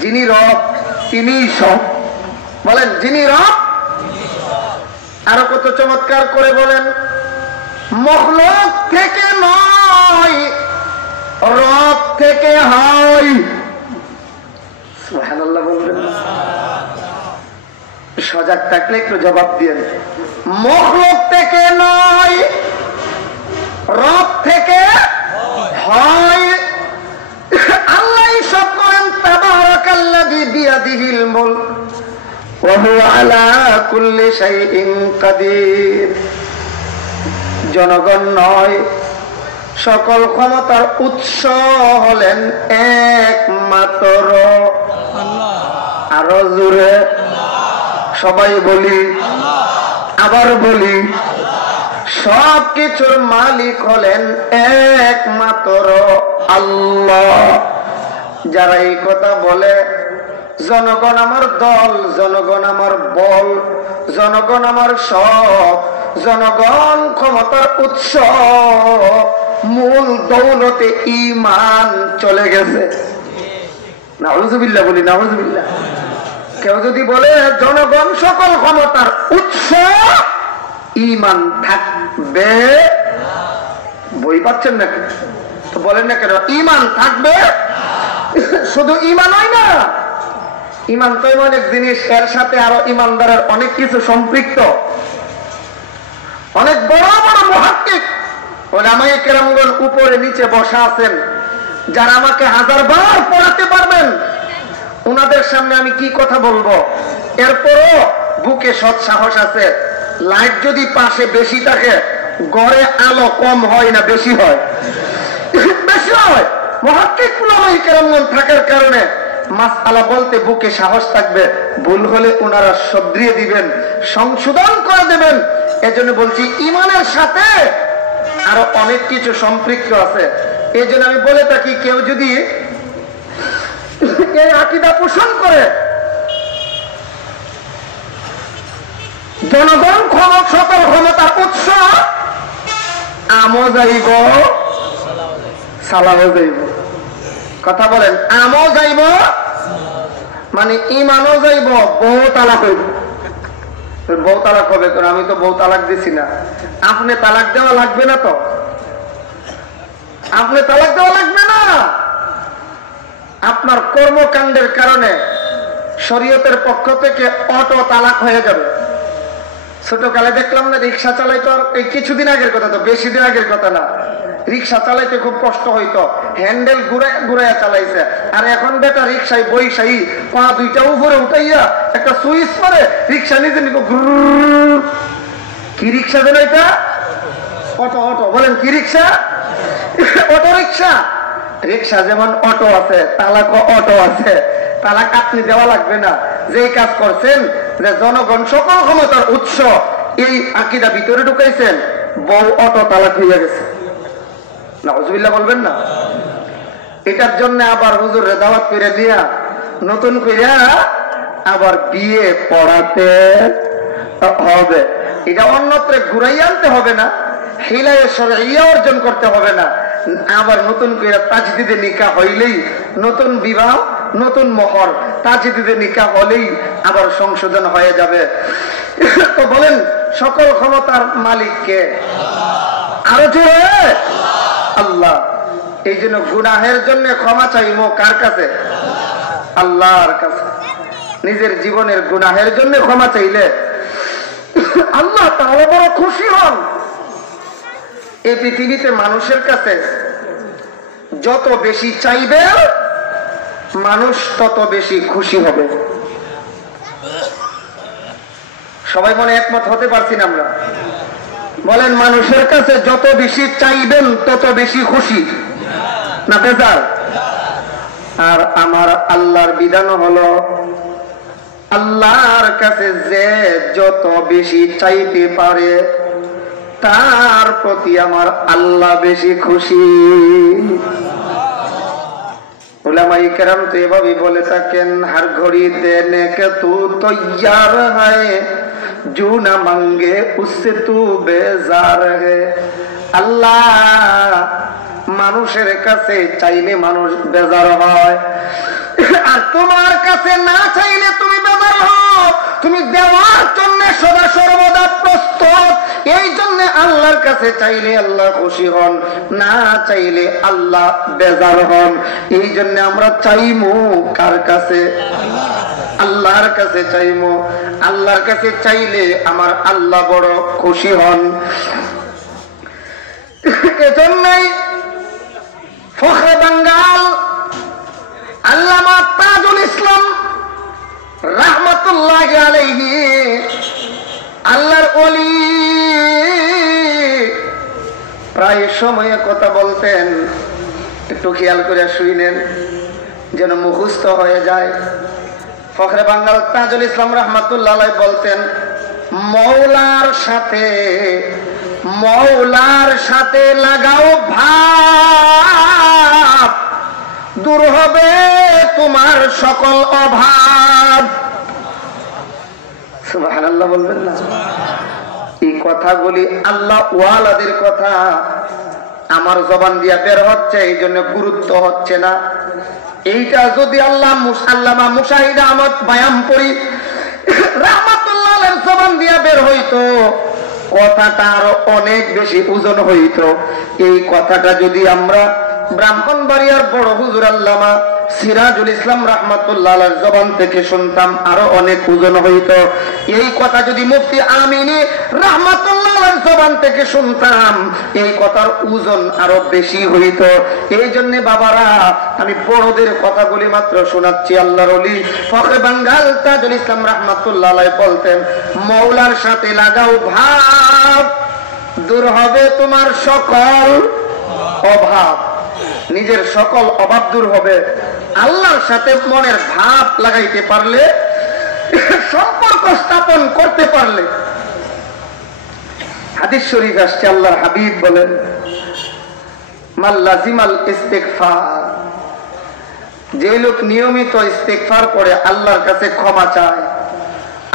যিনি রব তিনিই সব। বলেন যিনি রব। আরো কত চমৎকার করে বলেন, মখলুক থেকে নয় রব থেকে হয়। সুবহানাল্লাহ বলবেন। সজাগ থাকলে একটু জবাব দিয়েন। মখলুক থেকে নয় রব থেকে হয়। আল্লাহ সব করেন। তাবারাকাল্লাযী বিয়াদিহিল মুলক ওয়া হুয়া আলা কুল্লি শাইইন কাদির। জনগণ নয়, সকল ক্ষমতার উৎস হলেন একমাত্র আল্লাহ। আরো জোরে সবাই বলি, আবার বলি, সব কিছুর মালিক হলেন একমাত্র আল্লাহ। যারা এই কথা বলে, জনগণ আমার দল, জনগণ আমার বল, জনগণ আমার সব, জনগণ ক্ষমতার উৎস, মূল দৌলতে ঈমান চলে গেছে। নাউযুবিল্লাহ বলি, নাউযুবিল্লাহ। কেউ যদি বলে জনগণ সকল ক্ষমতার উৎস, ঈমান থাকবে, বই পাচ্ছেন নাকি? তো বলেন না কেন ঈমান থাকবে? শুধু ঈমান হয় না, ঈমান তো এমন এক জিনিস, এর সাথে আরো ঈমানদারের অনেক কিছু সম্পৃক্ত। অনেক বড় বড় মুহাক্কিক উলামায়ে কেরামগণ উপরে নিচে বসা আছেন, যারা আমাকে 1000 বার পড়াতে পারবেন। উনাদের সামনে আমি কি কথা বলবো? এরপরও বুকে সৎ সাহস আছে। লাইট যদি পাশে বেশি থাকে, গড়ে আলো কম হয় না বেশি হয়? বেশি হয়। মুহাক্কিক উলামায়ে কেরামগণ থাকার কারণে মাসআলা বলতে বুকে সাহস থাকবে। ভুল হলে ওনারা শুধরিয়ে দিবেন, সংশোধন করে দেবেন। এজন্য বলছি ঈমানের সাথে আরো অনেক কিছু সম্পৃক্ত আছে। এজন্য আমি বলে থাকি, কেউ যদি এই আকীদা পোষণ করে জনগণ সকল ক্ষমতার উৎস, আমও যাইব সালামও যাইব। কথা বলেন, আমও যাইব মানে ঈমানও যাইব, বউ তালাক হইব। বউ তালাক হবে কেন? আমি তো বউ তালাক দিছি না। আপনি তালাক দেওয়া লাগবে না তো? আপনি তালাক দেওয়া লাগবে না। আপনার কর্মকাণ্ডের কারণে শরীয়তের পক্ষ থেকে অটো তালাক হয়ে যাবে। ছোটকালে দেখলাম না, রিক্সা চালাইতো, এই কিছুদিন আগের কথা, তো বেশি দিন আগের কথা না। রিক্সা চালাইতে খুব কষ্ট হইতো, হ্যান্ডেল ঘুরাইয়া ঘুরাইয়া চালাইছে। আর এখন বেটা রিক্সায় বইসাই পা দুইটা উপরে উঠাইয়া একটা সুইচ করে রিক্সা নিজে নিব। কি রিক্সা দেন এটা? অটো। অটো বলেন কি রিক্সা? Auto rickshaw. রিক্সা যেমন অটো আছে, তালাক অটো আছে। তালাক আপনি দেওয়া লাগবে না। যেই কাজ করছেন, যে জনগণ সকল ক্ষমতার উৎস, এই আকীদা ভিতরে ঢুকাইছেন, বউ অটো তালাক হইয়া গেছে। নাউযুবিল্লাহ বলবেন না? এটার জন্য আবার হুজুরে দাওয়াত করে দিয়া নতুন কইরা আবার বিয়ে পড়াতে হবে। এটা অন্যত্র ঘুরাই আনতে হবে না, হিলায়ে শরঈয়া অর্জন করতে হবে না। আবার নতুন করে তাজদিদে নিকাহ হইলেই নতুন বিবাহ, নতুন মোহর, তাজদিদে নিকাহ হলেই আবার সংশোধন হয়ে যাবে। তো বলেন সকল ক্ষমতার মালিক কে? আরো জোরে আল্লাহ। এই জন্য গুনাহের জন্য ক্ষমা চাইবো কার কাছে? আল্লাহর কাছে। নিজের জীবনের গুনাহের জন্য ক্ষমা চাইলে আল্লাহ তাআলা বড় খুশি হন। এই পৃথিবীতে মানুষের কাছে যত বেশি চাইবে, মানুষ তত বেশি খুশি হবে। সবাই মনে একমত হতে পারছি না আমরা? বলেন, মানুষের কাছে যত বেশি চাইবেন তত বেশি খুশি না বেজার? আর আমার আল্লাহর বিধান হলো, আল্লাহর কাছে যে যত বেশি চাইতে পারে তার প্রতি আমার আল্লাহ বেশি খুশি। উলামায়ে কেরাম তো এভাবে বলে থাকেন, হর ঘড়ি দেনে কে তু তৈয়ার হ্যায়, জু না মাঙ্গে উসসে তু বেজার হ্যায়। আল্লাহ মানুষের কাছে চাইলে মানুষ বেজার হয়, আর তোমার কাছে না চাইলে তুমি বেজার হও, তুমি দেওয়ার জন্য সদা সর্বদা প্রস্তুত। এই জন্য আল্লাহর কাছে চাইলে আল্লাহ খুশি হন, না চাইলে আল্লাহ বেজার হন। এই জন্য আমরা চাইমু কার কাছে? আল্লাহর কাছে চাইমু। আল্লাহর কাছে চাইলে আমার আল্লাহ বড় খুশি হন। এজন্যই ফখরে বাঙ্গাল আল্লামা তাজুল ইসলাম রাহমাতুল্লাহি আলাইহি, আল্লাহর ওলি, প্রায় সময়ে কথা বলতেন, একটু খেয়াল করে শুনেন যেন মুখস্থ হয়ে যায়। ফখরে বাঙ্গাল তাজুল ইসলাম রাহমাতুল্লাহ আলাইহি বলতেন, মওলার সাথে লাগাও ভাব, দূর হবে তোমার সকল অভাব। সুবহানাল্লাহ বলবেন না? এই কথাগুলি আল্লাহ ওয়ালাদের কথা, আমার জবান দিয়া বের হচ্ছে, এই জন্য গুরুত্ব হচ্ছে না। এইটা যদি আল্লামা মুশাহিদ আহমদ বায়ামপুরী রাহমাতুল্লাহ আলাইহির জবান দিয়া বের হইতো, কথাটা আরো অনেক বেশি ওজন হইত। এই কথাটা যদি আমরা ব্রাহ্মণবাড়িয়ার বড় হুজুর আল্লামা সিরাজুল ইসলাম রাহমাতুল্লাহ আলাইহির জবান থেকে শুনতাম, আরো অনেক ওজন হইত। এই কথা যদি মুফতি আমিনী রাহমাতুল্লাহ আলাইহির জবান থেকে শুনতাম, এই কথার ওজন আরো বেশি হইত। এই জন্য বাবারা, আমি বড়দের কথাগুলি মাত্র শোনাচ্ছি। আল্লাহর ওলি ফখরে বাঙ্গাল তাজুল ইসলাম রাহমাতুল্লাহ আলাইহি বলতেন, মওলার সাথে লাগাও ভাব, দূর হবে তোমার সকল অভাব। নিজের সকল অভাব দূর হবে আল্লাহর সাথে মনের ভাব লাগাইতে পারলে, সম্পর্ক স্থাপন করতে পারলে। হাদিস শরীফ আসছে, আল্লাহর হাবিব বলেন, মাল্লাজিমাল ইস্তিগফার, যে লোক নিয়মিত ইস্তিগফার করে, আল্লাহর কাছে ক্ষমা চায়,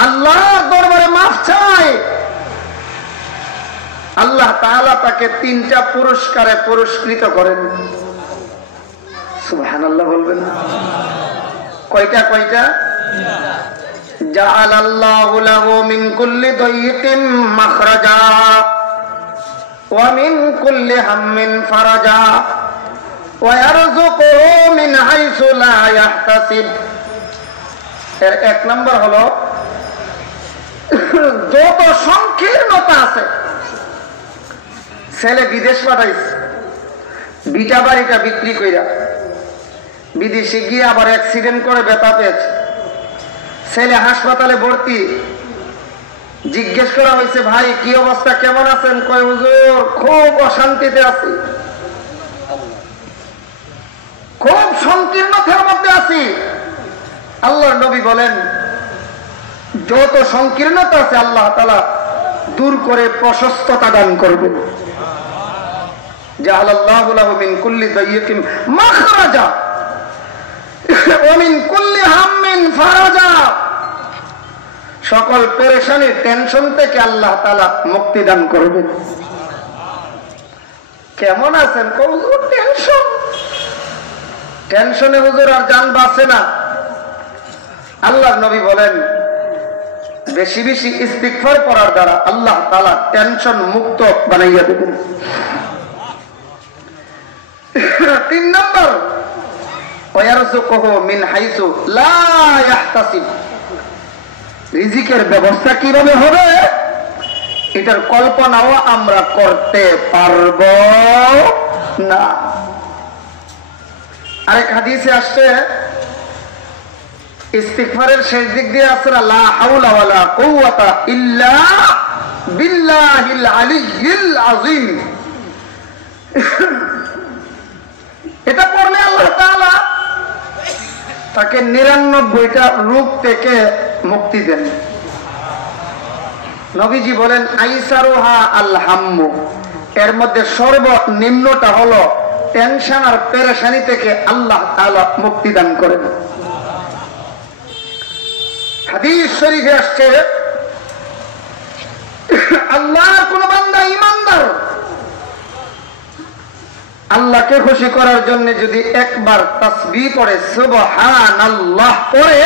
আল্লাহর দরবারে মাফ চায়, আল্লাহ তাআলা তাকে 3টা পুরস্কারে পুরস্কৃত করেন। সুবহানাল্লাহ বলবেন না? কয়টা? জাআলাল্লাহু লাহু মিন কুল্লি দাইয়িকিন মাখরাজা ওয়া মিন কুল্লি হাম্মিন ফারাজা ওয়া ইয়ারযুকুহু মিন হাইসু লা ইয়াহতাসিব। এর 1 নম্বর হলো, যত সংকীর্ণতা আছে, ছেলে বিদেশ পাঠাইছে, বিটা বাড়িটা বিক্রি কইরা বিদেশে গিয়ে আবার অ্যাক্সিডেন্ট করে ব্যথা পেয়েছে, ছেলে হাসপাতালে ভর্তি। জিজ্ঞেস করা হয়েছে, ভাই কি অবস্থা, কেমন আছেন? কয়, হুজুর খুব অশান্তিতে আছি, খুব সংকীর্ণতার মধ্যে আছি। আল্লাহর নবী বলেন, যত সংকীর্ণতা আছে আল্লাহ তাআলা দূর করে প্রশস্ততা দান করবেন। জাআলাল্লাহু লাহু মিন কুল্লি দাইয়িকিন মাখরাজা ওয়া মিন কুল্লি হাম্মিন ফারাজা। সকল পেরেশানি, টেনশন থেকে আল্লাহ তাআলা মুক্তি দান করবেন। কেমন আছেন? হুজুর টেনশনে হুজুর আর জান বাঁচে না। আল্লাহর নবী বলেন, বেশি বেশি ইস্তিগফার করার দ্বারা আল্লাহ তাআলা টেনশন মুক্ত বানাইয়া দেবেন। 3 নম্বর, ওয়ারযুকুহু মিন হাইসু লা ইয়াহতাসিব। রিজিকের ব্যবস্থা কিভাবে হবে, এটার কল্পনাও আমরা করতে পারব না। আরেক হাদিসে আসছে, ইস্তিগফারের শেষ দিক দিয়ে আছে, লা হাওলা ওয়ালা কুওয়াতা ইল্লা বিল্লাহিল আলিয়্যিল আযীম। এটা পড়লে আল্লাহ তাআলা তাকে 99টা রোগ থেকে মুক্তি দেন। নবীজি বলেন, আইসারুহা আল হাম্মু, এর মধ্যে সর্বনিম্নটা হলো টেনশন আর পেরেশানি থেকে আল্লাহ তাআলা মুক্তি দান করেন। হাদিস শরীফে আসছে, আল্লাহর কোন বান্দা ইমানদার আল্লাহকে খুশি করার জন্য যদি একবার তাসবিহ পড়ে সুবহানাল্লাহ পড়ে,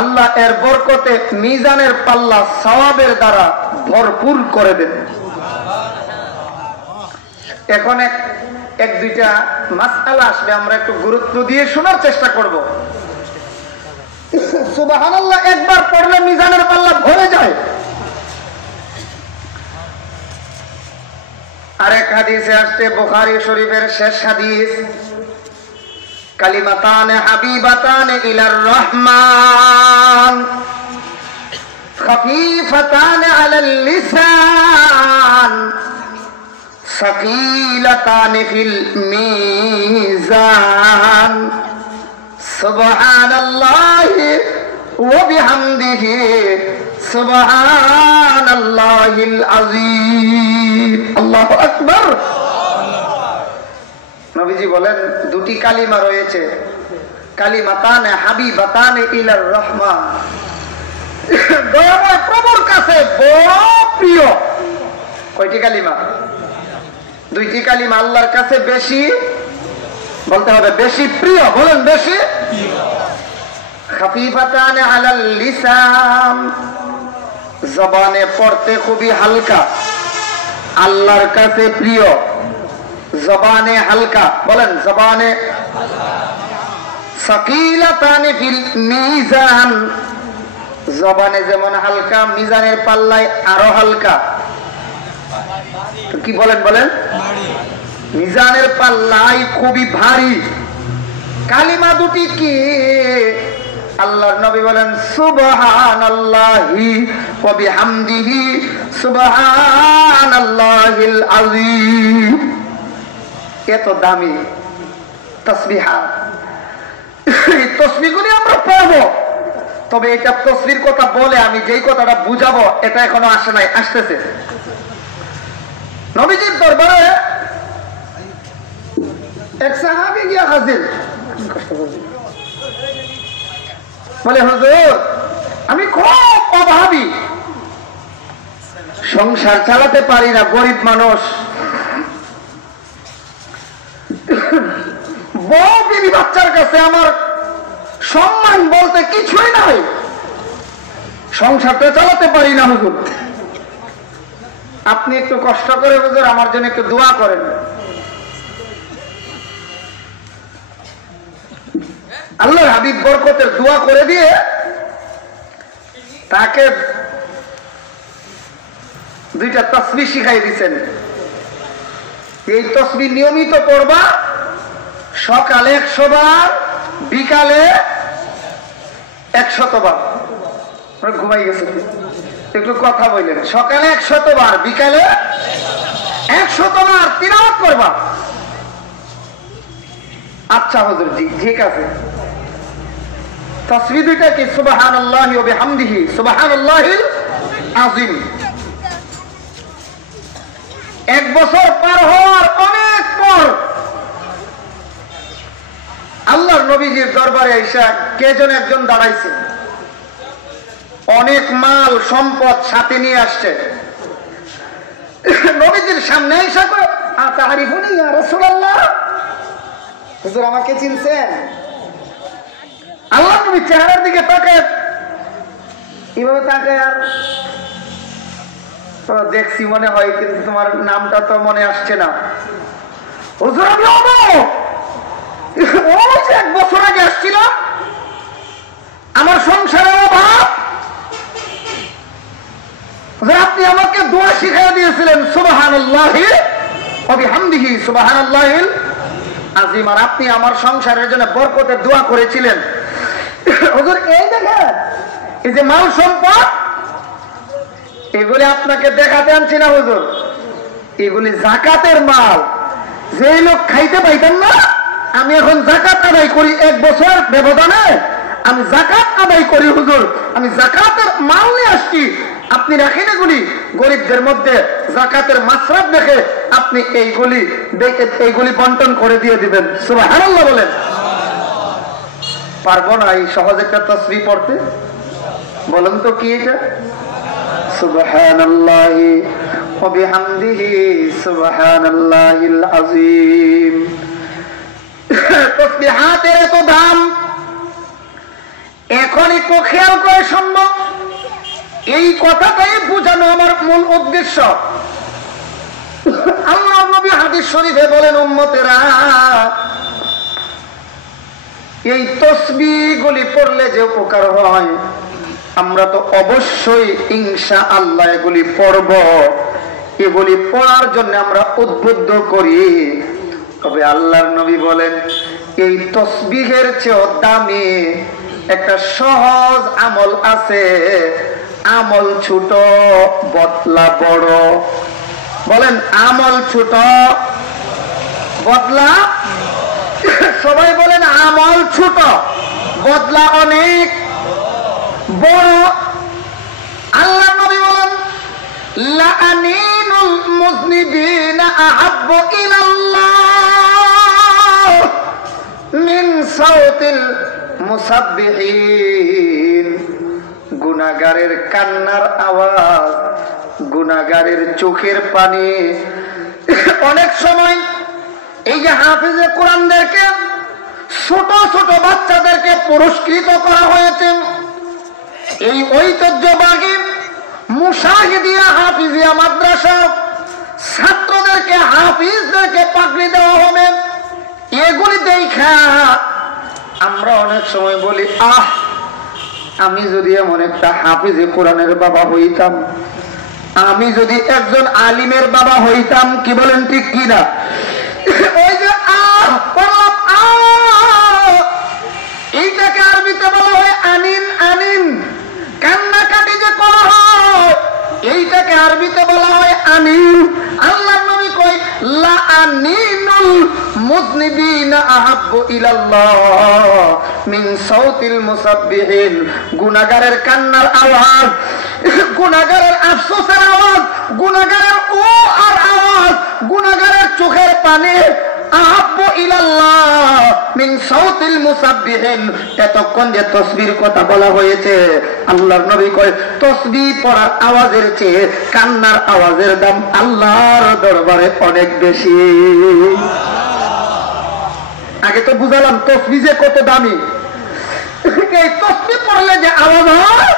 আল্লাহ এর বরকতে মিজানের পাল্লা সওয়াবের দ্বারা ভরপুর করে দেন। এখন এক দুইটা মাসআলা আসবে, আমরা একটু গুরুত্ব দিয়ে শোনার চেষ্টা করব। সুবহানাল্লাহ একবার পড়লে মিজানের পাল্লা ভরে যায়। আরেক হাদিসে আসছে, বুখারী শরীফের শেষ হাদিস, কালিমাতানে হাবিবাতানে ইলার রহমান খাফিফাতানে আলাল লিসান সাকিলাতানে ফিল মিজান সুবহানাল্লাহি ওয়া বিহামদিহি সুবহানাল্লাহিল আযীম। আল্লাহু আকবার। নবীজি বলেন দুটি কালিমা রয়েছে, কালিমাতানে হাবিবাতানে ইলার রহমান, দয়াময় প্রভুর কাছে বড় প্রিয়। কয়টি কালিমা? দুইটি কালিমা আল্লাহর কাছে বেশি, বলতে হবে বেশি প্রিয়, বলেন বেশি। খাফিফাতানে আলাল লিসান, জবানে পড়তে খুবই হালকা, আল্লাহর কাছে প্রিয়। জবানে হালকা, বলেন জবানে। সাকিলাতানে ফিল মিজান, জবানে যেমন হালকা, মিজানের পাল্লায় আরো হালকা। কি বলেন? বলেন মিজানের পাল্লায় খুবই ভারী। কালিমা দুটি কি? আল্লাহর নবী বলেন সুবহানাল্লাহি ওয়া বিহামদিহি সুবহানাল্লাহিল আযীম। এত দামি তাসবিহাত, এই তাসবিহগুলি আমরা পড়বো। তবে এটা তাসবিহর কথা বলে আমি যেই কথাটা বুঝাবো এটা এখনো আসে নাই, আসতেছে। নবীজির দরবারে এক সাহাবী গিয়া হাজির, বলে হুজুর আমি খুব অভাবী, সংসার চালাতে পারি না, গরিব মানুষ, বউ বিবি বাচ্চার কাছে আমার সম্মান বলতে কিছুই নাই, সংসারটা চালাতে পারি না হুজুর, আপনি একটু কষ্ট করে হুজুর আমার জন্য একটু দোয়া করেন। আল্লাহর হাবিব বরকতের দোয়া করে দিয়ে তাকে দুইটা তাসবিহ শিখাই দিয়েছেন। এই তাসবিহ নিয়মিত পড়বা, সকালে 100 বার, বিকালে 100 বার। ঘুমাই গেছে, একটু কথা বললেন। সকালে 100 বার, বিকালে 100 বার তিলাওয়াত করবা। আচ্ছা হুজুর, জি ঠিক আছে। তাসবিহ দুইটা কি? সুবহানাল্লাহি ওয়া বিহামদিহি সুবহানাল্লাহিল আযীম। 1 বছর পার হওয়ার অনেক পর আল্লাহর নবীজির দরবারে এসে কে যেন একজন দাঁড়াইছে, অনেক মাল সম্পদ সাথে নিয়ে আসছে। নবীজির সামনে এসে কয়, আতারিফুনি ইয়া রাসূলুল্লাহ, হুজুর আমাকে চিনছেন? আল্লাহ নবী চেহারার দিকে তাকায়, এইভাবে তাকায়, আর দেখছি মনে হয়, কিন্তু তোমার নামটা তো মনে আসছে না। হুজুর আমি ওই যে 1 বছর আগে আসছিলাম, আমার সংসারের অভাব, আপনি আমাকে দোয়া শিখিয়ে দিয়েছিলেন সুবহানাল্লাহি ওয়া বিহামদিহি সুবহানাল্লাহিল আযীম, আর আপনি আমার সংসারের জন্য বরকতের দোয়া করেছিলেন। হুজুর এই দেখেন, এই যে মাল সম্পদ, এগুলি আপনাকে দেখাতে আনছি না হুজুর, এগুলি যাকাতের মাল। যে লোক খাইতে পাইতেন না, আমি এখন যাকাত আদায় করি, 1 বছর ব্যবধানে আমি যাকাত আদায় করি হুজুর, আমি যাকাতের মাল নিয়ে আসছি, আপনি রাখেন এগুলি, গরিবদের মধ্যে যাকাতের মাসরাফ দেখে আপনি এইগুলি বন্টন করে দিয়ে দিবেন। সুবহানাল্লাহ বলেন। পারবো না এই সহজ একটা তাসবিহ পড়তে? বলেন তো কি এটা? সুবহানাল্লাহি ওয়া বিহামদিহি সুবহানাল্লাহিল আযীম। তাসবিহাতের এত দাম, এখন একটু খেয়াল করে শুনবো। এই কথাটাই বোঝানো আমার মূল উদ্দেশ্য। আল্লাহর নবী হাদিস শরীফে বলেন, উম্মতেরা এই তাসবিহগুলি পড়লে যে উপকার হয়, আমরা তো অবশ্যই ইনশাআল্লাহ এগুলি পড়ব। এগুলি পড়ার জন্য আমরা উদ্বুদ্ধ করি। তবে আল্লাহর নবী বলেন, এই তাসবিহের চেয়ে দামি একটা সহজ আমল আছে। আমল ছোট, বদলা বড়। বলেন, আমল ছোট, বদলা। সবাই বলেন, আমল ছোট, বদলা অনেক বড়। আল্লাহর নবী বলেন, লাআনিনুল মুযনিবিনা আহাব্বু ইলাল্লাহ মিন সাউতিল মুসাব্বিহিন। গুনাহগারের কান্নার আওয়াজ, গুনাহগারের চোখের পানি। অনেক সময় এই যে হাফেজে কোরআনদেরকে, ছোট ছোট বাচ্চাদেরকে পুরস্কৃত করা হয়েছে, এই ঐতিহ্যবাহী মুশাহিদিয়া হাফিজিয়া মাদ্রাসা ছাত্রদেরকে, হাফিজদেরকে পাগড়ি দেওয়া হবে। এগুলি দেখা আমরা অনেক সময় বলি, আহ, আমি যদি এমন একটা হাফিজে কোরআনের বাবা হইতাম, আমি যদি একজন আলিমের বাবা হইতাম। কি বলেন, ঠিক কিনা? ওই যে এইটাকে আরবিতে বলা হয় আনিন। আনিন, কান্নাকাটি যে করা হয়, এইটাকে আরবিতে বলা হয় আনিন। আল্লাহর নবী কই, লাআনিনুল মুযনিবিনা আহাব্বু ইলাল্লাহ মিন সাউতিল মুসাব্বিহিন। গুনাহগারের কান্নার আওয়াজ, গুনাহগারের আফসোসের আওয়াজ, গুনাহগারের ও আর আওয়াজ, গুনাহগারের চোখের পানি, আহাব্বু ইলাল্লাহ মিন সাউতিল মুসাব্বিহিন। এতক্ষণ যে তাসবিহর কথা বলা হয়েছে, আল্লাহর নবী কয়, তাসবিহ পড়ার আওয়াজের চেয়ে কান্নার আওয়াজের দাম আল্লাহর দরবারে অনেক বেশি। আগে তো বুঝালাম তাসবিহ যে কত দামি। এই তাসবিহ পড়লে যে আওয়াজ হয়,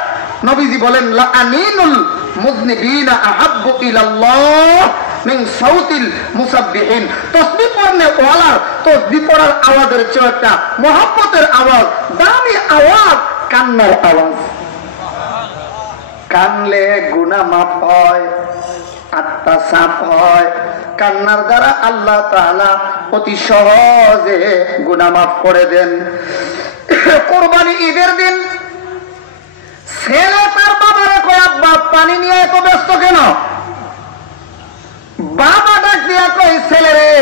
নবীজি বলেন, লাআনিনুল মুযনিবিনা আহাব্বু ইলাল্লাহ মিন সাউতিল মুসাব্বিহিন। তাসবিহ পড়নে ওয়ালার তাসবিহ পড়ার আওয়াজের চেয়ে একটা মহব্বতের আওয়াজ, দামি আওয়াজ কান্নার আওয়াজ। কানলে গুনাহ মাফ হয়, আত্মা সাফ হয়। কান্নার দ্বারা আল্লাহ তাআলা অতি সহজে গুনাহ মাফ করে দেন। কুরবানি ঈদের দিন ছেলে তার বাবারে কয়, আব্বা পানি নিয়ে এত ব্যস্ত কেন? বাবা ডাক দিয়া কয়, ছেলে রে,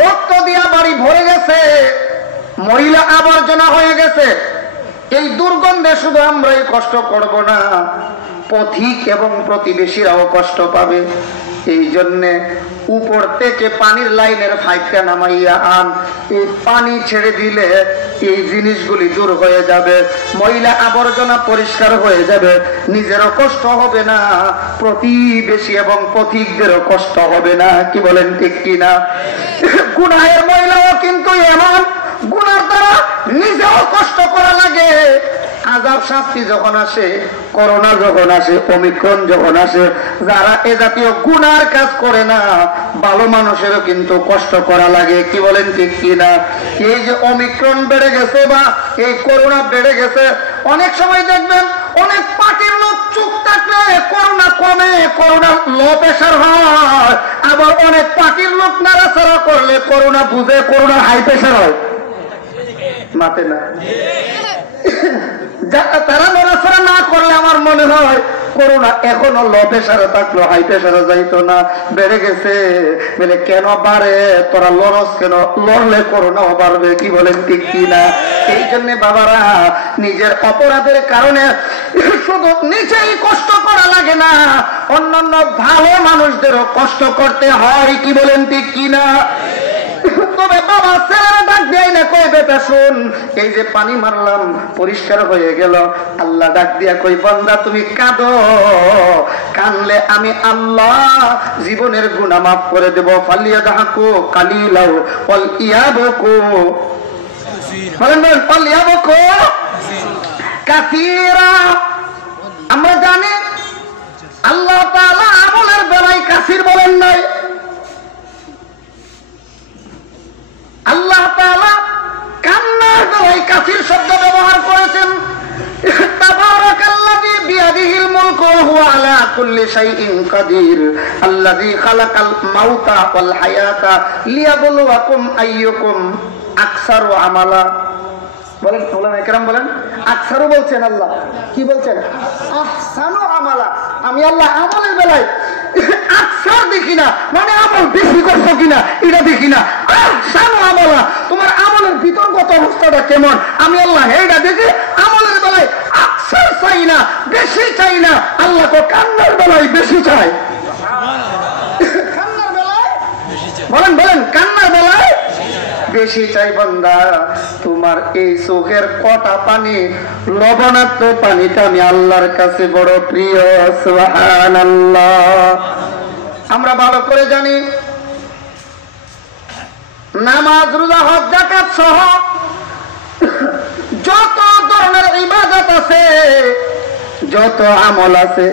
রক্ত দিয়া বাড়ি ভরে গেছে, মহিলা আবর্জনা হয়ে গেছে। এই দুর্গন্ধে শুধু আমরাই কষ্ট করব না, পথিক এবং প্রতিবেশীরাও কষ্ট পাবে। এই জন্যে উপর থেকে পানির লাইনের পাইপটা নামাইয়া আন। এই পানি ছেড়ে দিলে এই জিনিসগুলি দূর হয়ে যাবে, ময়লা আবর্জনা পরিষ্কার হয়ে যাবে, নিজেরও কষ্ট হবে না, প্রতিবেশী এবং পথিকদেরও কষ্ট হবে না। কি বলেন, ঠিক কিনা? গুনাহের ময়লাও কিন্তু এমন, গুনার দ্বারা নিজেও কষ্ট করা লাগে। আযাব শাস্তি যখন আসে, করোনা যখন আসে, ওমিক্রন যখন আসে, যারা এ জাতীয় গুনার কাজ করে না, ভালো মানুষেরও কিন্তু কষ্ট করা লাগে। কি বলেন, ঠিক কিনা? এই যে ওমিক্রন বেড়ে গেছে বা এই করোনা বেড়ে গেছে, অনেক সময় দেখবেন অনেক পার্টির লোক চুপ থাকলে করোনা কমে, করোনা লো প্রেশার হয়। আবার অনেক পার্টির লোক নাড়াচাড়া করলে করোনা বুঝে, করোনা হাই প্রেশার হয়। মাতে না, তারা নড়াচড়া না করলে আমার মনে হয় করোনা এখনো লো প্রেশারে থাকলো, হাই প্রেশারে যাইতো না, বেড়ে গেছে। বলে কেন বাড়ে? তোরা লড়স কেন? লড়লে করোনাও বাড়বে। কি বলেন, ঠিক কিনা? এই জন্য বাবারা, নিজের অপরাধের কারণে শুধু নিজেই কষ্ট করা লাগে না, অন্যান্য ভালো মানুষদেরও কষ্ট করতে হয়। কি বলেন, ঠিক কিনা? তবে বাবা ছেলেরা ডাক দেয় না, কইবে বেটা শুন, এই যে পানি মারলাম পরিষ্কার হয়ে গেল। আল্লাহ ডাক দিয়া কই, বান্দা তুমি কাঁদো, কানলে আমি আল্লাহ জীবনের গুনাহ মাফ করে দেব। ফালিয়াদহাকু কালিলাও ওয়াল ইয়াবকু, বলেন বলেন, ওয়াল ইয়াবকু কাসীরা। আমরা জানি আল্লাহ তাআলা আমলের বেলায় কাসির বলেন নাই, আল্লাহ তাআলা কান্নার বেলায় কাসির শব্দ ব্যবহার করেছেন। তাবারাকাল্লাযী বিয়াদিহিল মুলকু ওয়া হুয়া আলা কুল্লি শাইইন কাদির আল্লাযী খালাকাল মাউতা ওয়াল হায়াতা লিয়াবলুয়াকুম আইয়ুকুম আকসারু আমালা। বলেন ওলামায়ে কেরাম বলেন, আকসারু বলছেন আল্লাহ, কি বলছেন? আহসানু আমালা। আমি আল্লাহ আমলের বেলায় আকসার দেখি না, মানে আমল বেশি করছো কিনা এটা দেখি না। আহসানু আমালা, তোমার আমলের ভিতরগত অবস্থাটা কেমন আমি আল্লাহ এইটা দেখি। আমলের বেলায় আকসার চাই না, বেশি চাই না। আল্লাহ তো কান্নার বেলায় বেশি চাই। কান্নার বেলায় বলেন বলেন, কান্নার বেলায় বেশি চাই। বান্দা তোমার এই চোখের কটা পানি, লবণাক্ত পানিটা আমি আল্লাহর কাছে বড় প্রিয়। সুবহানাল্লাহ। আমরা ভালো করে জানি নামাজ, রোজা, হজ, যাকাত সহ যত ধরনের ইবাদত আছে, যত আমল আছে,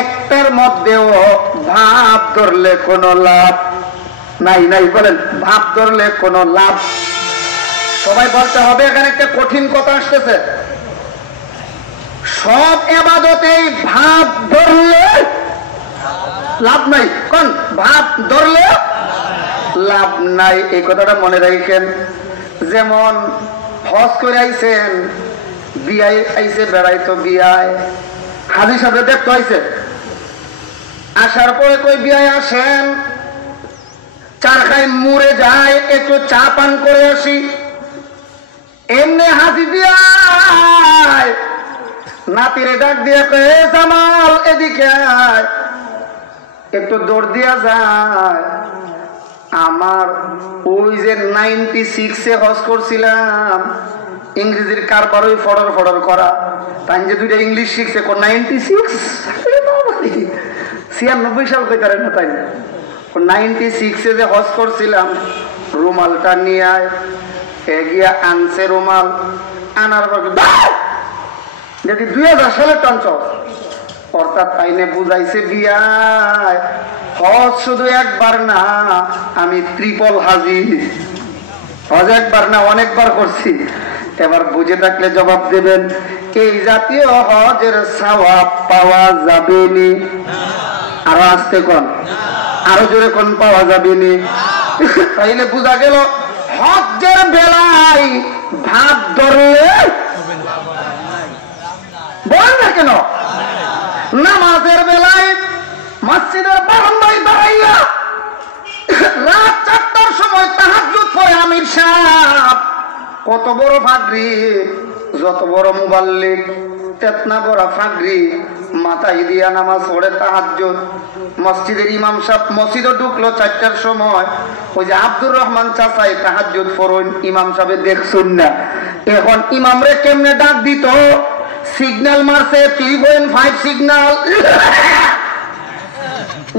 একটার মধ্যেও ভাব ধরলে কোনো লাভ নাই। নাই বলেন, ভাব ধরলে কোনো লাভ। সবাই বলতে হবে, এখানে একটা কঠিন কথা আসতেছে। সব ইবাদতেই ভাব ধরলে লাভ নাই। কোন ভাব ধরলে লাভ নাই, এই কথাটা মনে রাখেন। যেমন হজ করে আইছেন, বিয়ায় আইছে, বেড়াইতো বিয়ায়, হাজি সাহেব দেখতে আইছে, আসার পরে কই বিয়ায় আসেন, চারখায় মুড়ে যায়, একটু চা পান করে আসি। এমনি হাজি বিয়ায় নাতিরে ডাক দিয়ে কয়ে, জামাল এদিকে আয়, একটু দৌড় দিয়া যায়। আমার ওই যে 96-এ হজ করছিলাম, ইংরেজির কারবার ওই ফডর ফডর করা, তাই যে দুইটা ইংলিশ শিখছে, 96 96 সাল কইতারে না, তাই 96-এ যে হজ করছিলাম, রুমালটা নিয়ে আয়, এগিয়া আনছে রুমাল, আনার পর যদি 2000 সালের টানছ, অর্থাৎ তাইনে বুঝাইছে বিয়ায় হজ শুধু একবার না, আমি ট্রিপল হাজি। হজ একবার না, অনেকবার করছি। এবার বুঝে থাকলে জবাব দেবেন, এই জাতীয় হজের সওয়াব পাওয়া যাবে নি? আরো আসতে কোন, আরো জোরে কোন পাওয়া যাবে নি? তাইলে বুঝা গেল হজের বেলায় ভাব ধরলে বল না কেন, নামাজের বেলায় মসজিদের বারান্দায় দাঁড়াইয়া রাত 4টার সময় তাহাজ্জুদ পড়ে আমির সাহেব, কত বড় ফাগরি, যত বড় মুবাল্লিগ, তেতনা বড় ফাগরি, মাথায় দিয়া নামাজ পড়ে তাহাজ্জুদ। মসজিদের ইমাম সাহেব মসজিদে ঢুকলো 4টার সময়, ওই যে আব্দুর রহমান চাচাই তাহাজ্জুদ পড়েন, ইমাম সাহেব দেখছুন না। এখন ইমামরে কেমনে ডাক দিত, সিগন্যাল মারছে 3.5 সিগন্যাল।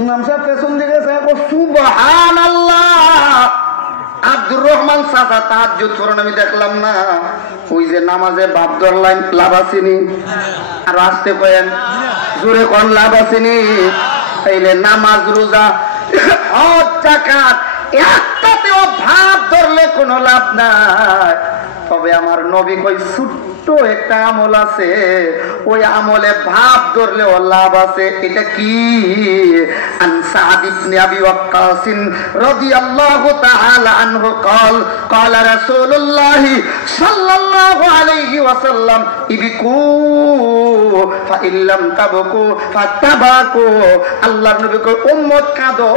ইমাম সাহেব পেছন দিকে সুবহানাল্লাহ, আব্দুর রহমান চাচা তাহাজ্জুদ পড়েন, আমি দেখলাম না। ওই যে নামাজে বাপ ধরলাম, লাভ আসেনি? আর আসতে কয়েন জোরে কোন লাভ আসেনি? তাইলে নামাজ, রোজা, হজ, যাকাত একটাতেও ভাব ধরলে কোনো লাভ নাই। তবে আমার নবী কই ছোট্ট একটা আমল আছে, ওই আমলে ভাব ধরলেও লাভ আছে। এটা কি? আন সাদ ইবনে আবি ওয়াক্কাস রাদিয়াল্লাহু তাআলা আনহু قال قال رسول الله صلى الله عليه وسلم ইবিকু فإن لم تبكوا فاتبكوا। আল্লাহর নবী কই উম্মত কাঁদো,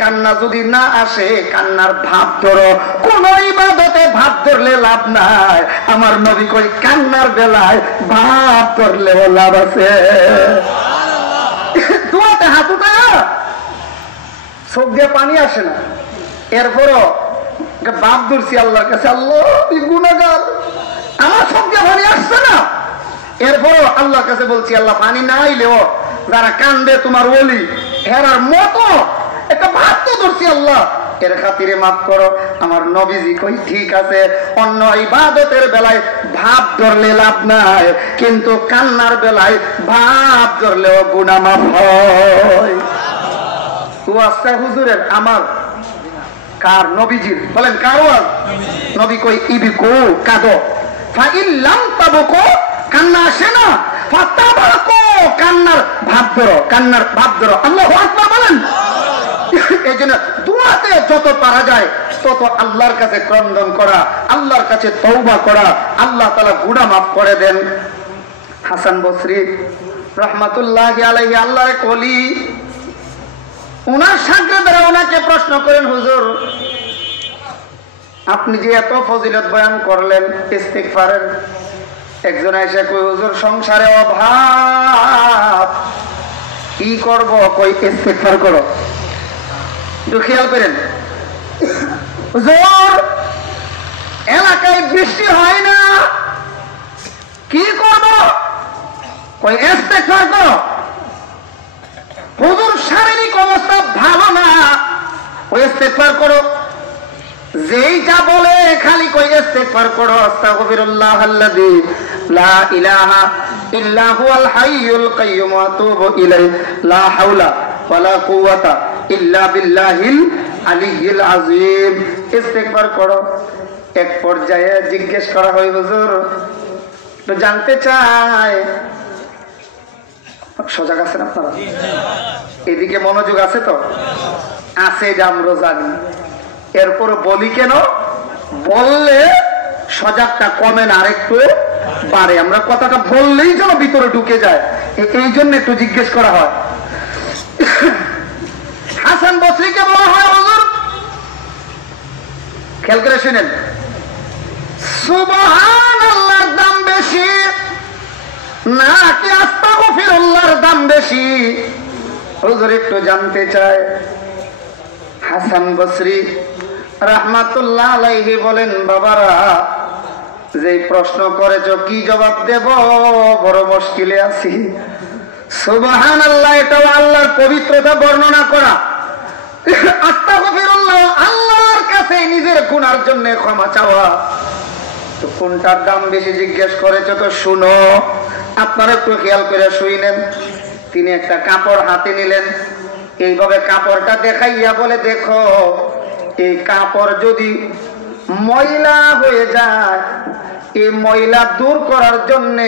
কান্না যদি না আসে কান্নার ভাব ধরো। কোন ইবাদতে ভাব ধরলে লাভ নাই, আমার নবী কই কান্নার বেলায় ভাব ধরলেও লাভ আছে। দোয়াতে হাত উঠায় চোখ দিয়ে পানি আসে না, এরপরও বাপ ধরছি আল্লাহর কাছে, আল্লাহ তুই গুনাহগার, আমার চোখে পানি আসছে না। এরপরও আল্লাহর কাছে বলছি, আল্লাহ পানি না আইলেও যারা কান্দে তোমার ওলি হেরার মতো একটা ভাব তো ধরছি, আল্লাহ এর খাতিরে মাফ করো। আমার নবীজি কই ঠিক আছে, অন্য ইবাদতের বেলায় ভাব ধরলে লাভ নাই, কিন্তু কান্নার বেলায় ভাব ধরলেও গুনাহ মাফ হয়। ওয়াজটা হুজুরের আমার কার? নবীজির। বলেন কার ওয়াজ? নবী কই ইবিকু কাঁদো, ফাইল্লাম তাবকু কান্না আসে না, ফাতাবাকু কান্নার ভাব ধরো, কান্নার ভাব ধরো। আল্লাহু আকবার বলেন। এই জন্য দুয়াতে যত পারা যায় তত আল্লাহর কাছে ক্রন্দন করা, আল্লাহর কাছে তওবা করা, আল্লাহ তাআলা গুনাহ মাফ করে দেন। হাসান বসরি রাহমাতুল্লাহি আলাইহি আল্লাহর কলি, উনার শাগির্দরা উনাকে প্রশ্ন করেন, হুজুর আপনি যে এত ফজিলত বয়ান করলেন ইস্তিগফারের, একজন এসে কই হুজুর সংসারে অভাব, কি করব? কই ইস্তিগফার করো। একটু খেয়াল করেন, হুজুর এলাকায় বৃষ্টি হয় না, কি করব? কই ইস্তিগফার করো। হুজুর শারীরিক অবস্থা ভালো না, ওই ইস্তিগফার করো। যেইটা বলে খালি কই ইস্তিগফার করো, আস্তাগফিরুল্লাহাল্লাযী লা ইলাহা ইল্লা হুয়াল হাইয়ুল কাইয়্যুম ওয়া আতুবু ইলাইহি লা হাওলা ওয়ালা কুওয়াতা ইল্লা বিল্লাহিল আলিয়্যিল আযীম। ইস্তিগফার করো। এক পর্যায়ে জিজ্ঞেস করা হয়, হুজুর তো জানতে চাই, সজাগ আছেন আপনারা? এদিকে মনোযোগ আছে তো? আছে, যে আমরা জানি। এরপর বলি কেন? বললে সজাগটা কমে না, আরেকটু বাড়ে। আমরা কথাটা বললেই যেন ভিতরে ঢুকে যায়, এই জন্য একটু জিজ্ঞেস করা হয়। হাসান বসরিকে বলা হয়, হুজুর খেয়াল করে শুনেন, সুবহানাল্লাহর দাম বেশি নাকি আস্তাগফিরুল্লাহর দাম বেশি? হুজুর একটু জানতে চায়। হাসান বসরি রাহমাতুল্লাহ আলাইহি বলেন, বাবারা যে প্রশ্ন করেছো কি জবাব দেব, বড় মুশকিলে আছি। সুবহানাল্লাহ এটাও আল্লাহর পবিত্রতা বর্ণনা করা, আস্তাগফিরুল্লাহ আল্লাহর কাছে নিজের গুনার জন্য ক্ষমা চাওয়া। তো কোনটার দাম বেশি জিজ্ঞেস করেছো? তো শুনো, আপনারা একটু খেয়াল করে শুনেন। তিনি একটা কাপড় হাতে নিলেন, এইভাবে কাপড়টা দেখাইয়া বলে, দেখো এই কাপড় যদি ময়লা হয়ে যায়, এই ময়লা দূর করার জন্য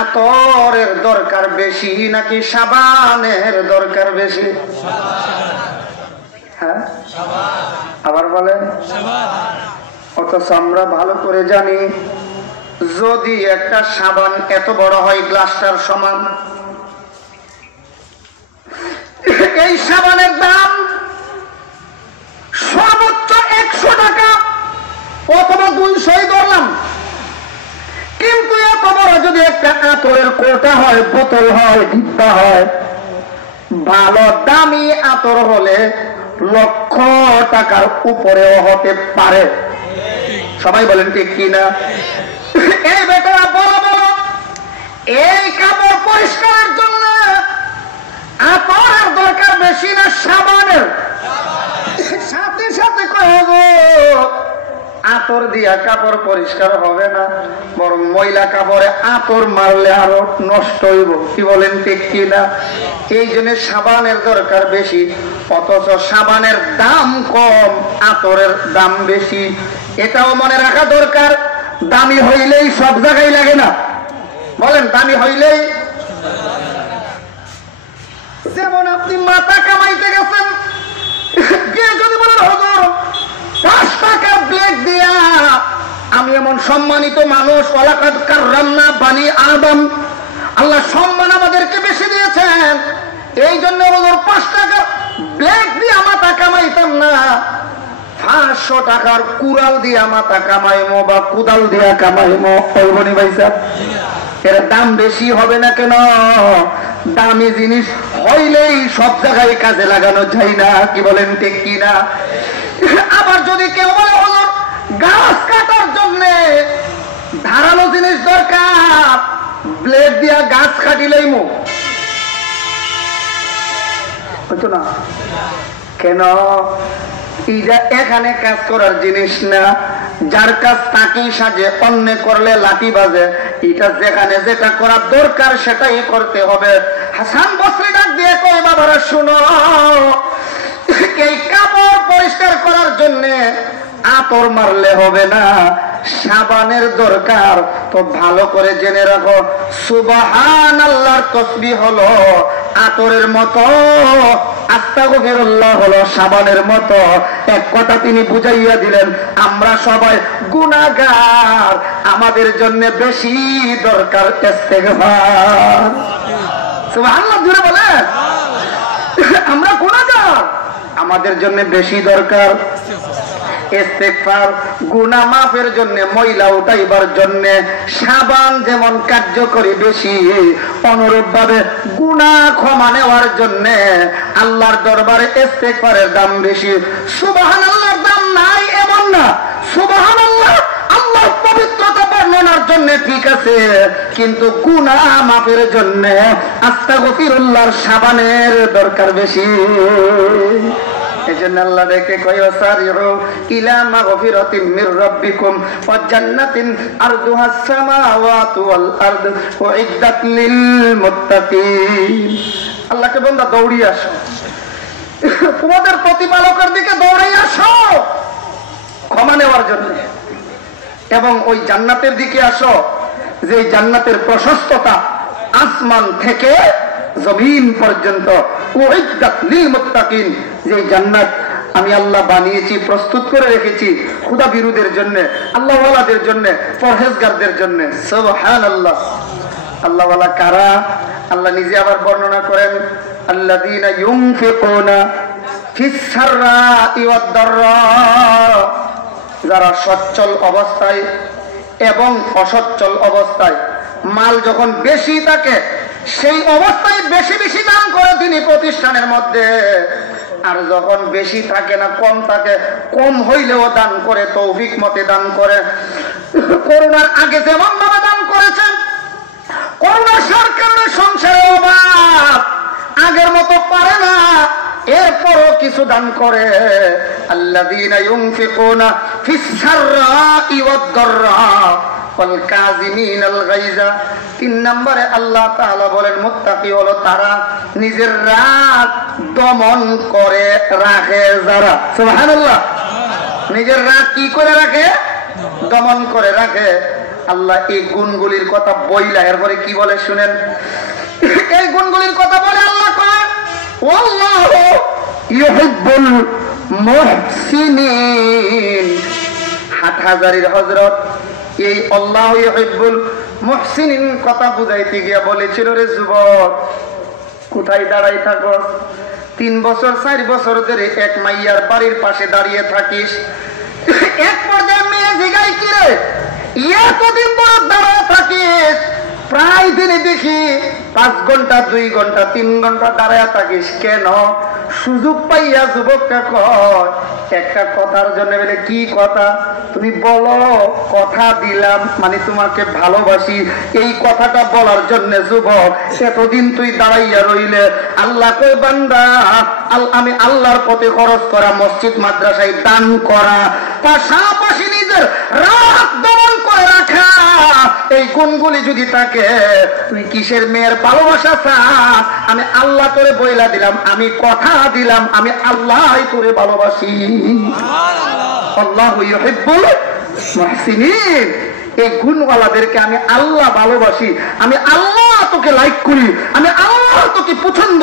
আতরের দরকার বেশি নাকি সাবানের দরকার বেশি? হ্যাঁ, আবার বলেন। অথচ আমরা ভালো করে জানি, যদি একটা সাবান এত বড় হয় গ্লাসটার সমান, এই সাবানের দাম সর্বোচ্চ 100 টাকা অথবা 200 ধরলাম। কিন্তু এত বড় যদি একটা আতরের কোটা হয়, বোতল হয়, ডিব্বা হয়, ভালো দামি আতর হলে লক্ষ টাকার উপরেও হতে পারে। সবাই বলেন ঠিক কিনা? এই বেটারা বলো বলো, এই কাপড় পরিষ্কারের জন্য আতরের দরকার বেশি না সাবানের? সাথে সাথে কহব আতর দিয়া কাপড় পরিষ্কার হবে না, বরং ময়লা কাপড়ে আতর মারলে আরো নষ্ট হইব। কি বলেন ঠিক কিনা? এই জন্য সাবানের দরকার বেশি, অথচ সাবানের দাম কম, আতরের দাম বেশি। এটাও মনে রাখা দরকার। দামি হইলেই সব জায়গায় লাগে না। বলেন, দামি হইলেই, যেমন আপনি মাথা কামাইতে গেছেন, যদি বলেন হুজুর 5 টাকা ব্লেড দিয়া আমি এমন সম্মানিত মানুষ, ওয়ালাকাদ কাররামনা বানি আদম, আল্লাহ সম্মান আমাদেরকে বেশি দিয়েছেন, এই জন্য হুজুর 5 টাকা ব্লেড দিয়া মাথা কামাইতাম না, 500 টাকার কুড়াল দিয়া মাথা কামাইমো বা কুদাল দিয়া কামাইমো। বলবনি ভাই সাহেব, এর দাম বেশি হবে না কেন? দামি জিনিস হইলেই সব জায়গায় কাজে লাগানো যায় না। কি বলেন ঠিক কিনা? আবার যদি কেউ বলে হুজুর গাছ কাটার জন্য ধারালো জিনিস দরকার, ব্লেড দিয়া গাছ কাটিলেই মুখ হইতো না কেন? এইটা এখানে কাজ করার জিনিস না, যার কাজ তাকেই সাজে, অন্য করলে লাঠি বাজে। এটা যেখানে যেটা করার দরকার সেটাই করতে হবে। হাসান বসরি ডাক দিয়ে কই বাবারা শুনো, এই কাপড় পরিষ্কার করার জন্য আতর মারলে হবে না, সাবানের দরকার। তো ভালো করে জেনে রাখো, সুবহানাল্লাহর তাসবিহ হলো আতরের মতো, আস্তাগফিরুল্লাহ হলো সাবানের মতো। এক কথা তিনি বুঝাইয়া দিলেন, আমরা সবাই গুনাহগার, আমাদের জন্য বেশি দরকার ইস্তেগফার। সুবহানাল্লাহ জোরে বলেন, আমরা গুনাহগার, আমাদের জন্য বেশি দরকার ইস্তেগফার। গুনাহ মাফের জন্য, ময়লা উঠাইবার জন্য সাবান যেমন কার্যকরী বেশি, অনুরূপ ভাবে গুনাহ ক্ষমা নেওয়ার জন্য আল্লাহর দরবারে ইস্তেগফারের দাম বেশি। সুবহানাল্লাহর দাম নাই এমন না, সুবহানাল্লাহ আল্লাহ পবিত্রতা বর্ণনার জন্য ঠিক আছে, কিন্তু গুনাহ মাফের জন্য আস্তাগফিরুল্লাহর সাবানের দরকার বেশি। এজন্য আল্লাহ দেখে কয় সারিউ ইলা মাগফিরাতিন মির রাব্বিকুম ওয়া জান্নাতিন আরদুহাস সামাওয়াতু ওয়াল আরদ উইদ্দাত লিল মুত্তাকিন। আল্লাহকে বান্দা দৌড়িয়ে আসো, তোমাদের প্রতিপালকের দিকে দৌড়ে আসো ক্ষমা নেওয়ার জন্য, এবং ওই জান্নাতের দিকে আসো যে জান্নাতের প্রশস্ততা আসমান থেকে জমিন পর্যন্ত, উইদ্দাত লিল মুত্তাকিন, যে জান্নাত আমি আল্লাহ বানিয়েছি, প্রস্তুত করে রেখেছি খুদা বিরুদের জন্য, আল্লাহ ওয়ালাদের জন্য, পরহেজগারদের জন্য। সুবহানাল্লাহ। আল্লাহ ওয়ালা কারা? আল্লাহ নিজে আবার বর্ণনা করেন, আল্লাযীনা ইউনফিকুনা ফিস সাররাই ওয়াদ দাররা, যারা সচ্ছল অবস্থায় এবং অসচ্ছল অবস্থায়, মাল যখন বেশি থাকে সেই অবস্থায় বেশি বেশি দান করে তিনি প্রতিষ্ঠানের মধ্যে, আর যখন বেশি থাকে না, কম থাকে, কম হইলেও দান করে, তৌফিক মতে দান করে। করোনার আগে যেমন ভাবে দান করেছেন, করোনা সরকারের সংসারে অভাব, আগের মতো পারে না, এরপরও কিছু দান করে। আল্লাযীনা ইউনফিকুনা ফিস সাররাই ওয়াদ দাররা ওয়াল কাযিমিনাল গায়যা। 3 নম্বরে আল্লাহ তাআলা বলেন মুত্তাকি হলো তারা নিজের রাগ দমন করে রাখে যারা। সুবহানাল্লাহ। নিজের রাগ কি করে রাখে? দমন করে রাখে। আল্লাহ এই গুণগুলির কথা বইলা এরপরে কি বলে শুনেন। এই গুণগুলির কথা বলে আল্লাহ কয় ওয়াল্লাহু ইউহিব্বুল মুহসিনিন। হাটহাজারীর হযরত এই আল্লাহু ইউহিব্বুল মুহসিনিন কথা বুঝাইতে গিয়া বলেছিল, রে যুবক কোথায় দাঁড়াই থাকো? 3 বছর 4 বছর ধরে এক মাইয়ার বাড়ির পাশে দাঁড়িয়ে থাকিস। এক পর্যায়ে মেয়ে জিগাই কি রে এতদিন ধরে দাঁড়ায় থাকিস? প্রায় দিনে দেখি 5 ঘন্টা 2 ঘন্টা 3 ঘন্টা দাঁড়ায় থাকিস কেন? সুযোগ পাইয়া যুবকটা কয় একটা কথার জন্য। বলে কি কথা? তুমি বলো। কথা দিলাম মানে তোমাকে ভালোবাসি, এই কথাটা বলার জন্য যুবক এতদিন তুই দাঁড়াইয়া রইলে। আল্লাহ কই বান্দা আমি আল্লাহর পথে খরচ করা, মসজিদ মাদ্রাসায় দান করা, পাশাপাশি নিজের রাগ দমন করে রাখা, এই গুণগুলি যদি থাকে তুই কিসের মেয়ের ভালোবাসা চাস? আমি আল্লাহ তোরে বইলা দিলাম, আমি কথা দিলাম, আমি আল্লাহ তোরে ভালোবাসি। আল্লাহু ইউহিব্বুল মুহসিনিন। এই গুণওয়ালাদেরকে আমি আল্লাহ ভালোবাসি, আমি আল্লাহ তোকে লাইক করি, আমি আল্লাহ তোকে পছন্দ